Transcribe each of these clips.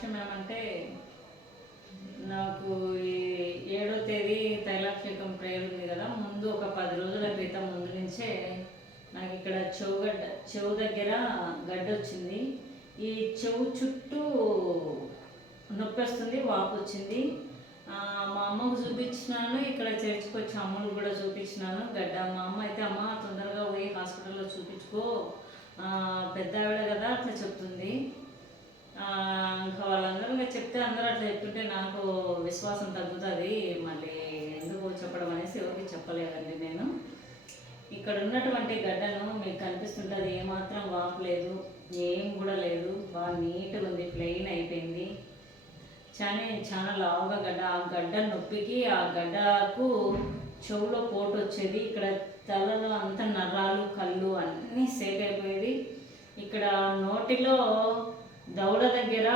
సాక్ష్యం ఏమంటే, నాకు ఈ 7వ తేదీ తైలాభిషేకం ప్రేయర్ ఉంది కదా, ముందు ఒక 10 రోజుల క్రితం ముందు నుంచే నాకు ఇక్కడ చెవు దగ్గర గడ్డ వచ్చింది. ఈ చెవు చుట్టూ నొప్పి వస్తుంది, వాపు వచ్చింది. మా అమ్మకు చూపించినాను, ఇక్కడ చర్చికి వచ్చి అమ్మకు కూడా చూపించినాను గడ్డ. మా అమ్మ అయితే అమ్మ తొందరగా పోయి హాస్పిటల్లో చూపించుకో, పెద్ద ఆవిడ కదా అట్లా చెప్తుంది. ఇంకా వాళ్ళందరూ చెప్తే అందరూ అట్లా చెప్తుంటే నాకు విశ్వాసం తగ్గుతుంది, మళ్ళీ ఎందుకు చెప్పడం అనేసి ఎవరికి చెప్పలేదండి నేను. ఇక్కడ ఉన్నటువంటి గడ్డను మీకు కనిపిస్తుంటుంది, ఏమాత్రం వాపు లేదు, ఏం కూడా లేదు, బాగా నీట్గా ఉంది, ప్లెయిన్ అయిపోయింది. చాలా లావుగా గడ్డ. ఆ గడ్డ నొప్పికి ఆ గడ్డకు చెవులో పోటు వచ్చేది, ఇక్కడ తలలో అంత నరాలు కళ్ళు అన్నీ సేట్ అయిపోయేది. ఇక్కడ నోటిలో దవడ దగ్గర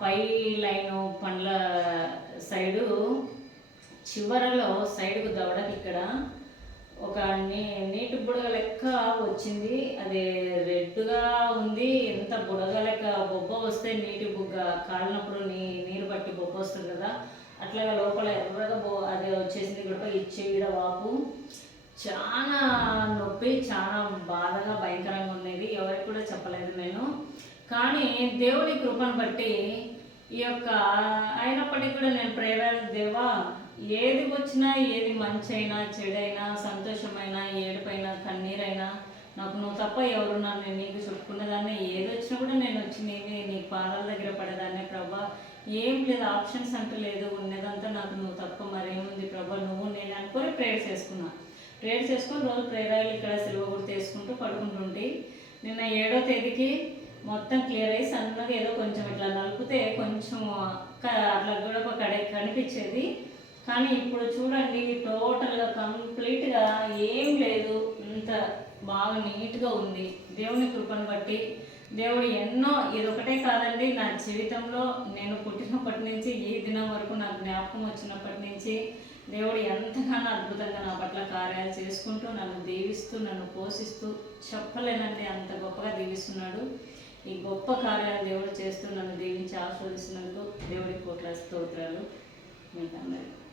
పై లైను పండ్ల సైడు చివరలో సైడ్కు దవడకి ఇక్కడ ఒక నీటి బుడగ లెక్క వచ్చింది. అది రెడ్గా ఉంది, ఎంత బుడగ లెక్క బొబ్బ వస్తే నీటి బుగ్గ కాలినప్పుడు నీరు పట్టి బొబ్బ వస్తుంది కదా, అట్లాగా లోపల ఎర్రగా అది వచ్చేసింది. కూడా ఇచ్చేడ వాపు చాలా నొప్పి, చాలా బాధగా భయంకరంగా ఉండేది. ఎవరికి కూడా చెప్పలేదు నేను. కానీ దేవుడి కృపను బట్టి ఈ యొక్క అయినప్పటికీ కూడా నేను ప్రేరణ దేవా, ఏది వచ్చినా, ఏది మంచి అయినా చెడైనా సంతోషమైనా ఏడుపైనా కన్నీరైనా నాకు నువ్వు తప్ప ఎవరున్నా, నేను నీకు చెప్పుకునేదాన్ని. ఏది వచ్చినా కూడా నేను వచ్చి నీ పాదాల దగ్గర పడేదాన్ని ప్రభా. ఏం లేదు, ఆప్షన్స్ అంటూ లేదు, ఉన్నదంతా నాకు నువ్వు తప్ప మరేముంది ప్రభా, నువ్వు నేను అనుకొని ప్రేయర్ చేసుకున్నా. ప్రేయర్ చేసుకొని రోజు ప్రేరాలు ఇక్కడ సిలువ గుర్తు వేసుకుంటూ పడుకుంటుంటే, నిన్న 7వ తేదీకి మొత్తం క్లియర్ అయ్యి సన్నగా ఏదో కొంచెం ఇట్లా నలిపితే కొంచెం అట్లా కూడా ఒక కనిపించేది. కానీ ఇప్పుడు చూడండి, టోటల్గా కంప్లీట్గా ఏం లేదు, ఇంత బాగా నీట్గా ఉంది. దేవుని కృపను బట్టి దేవుడు ఎన్నో, ఇదొకటే కాదండి, నా జీవితంలో నేను పుట్టినప్పటి నుంచి ఈ దినం వరకు నాకు జ్ఞాపకం వచ్చినప్పటి నుంచి దేవుడు ఎంతగానో అద్భుతంగా నా పట్ల కార్యాలు చేసుకుంటూ నన్ను దీవిస్తూ నన్ను పోషిస్తూ చెప్పలేనండి, అంత గొప్పగా దీవిస్తున్నాడు. ఈ గొప్ప కార్యాలు దేవుడు చేస్తూ నన్ను దీవించి ఆస్వాదిస్తున్నందుకు దేవుడికి కోట్ల స్తోత్రాలు. మీకు అందరికీ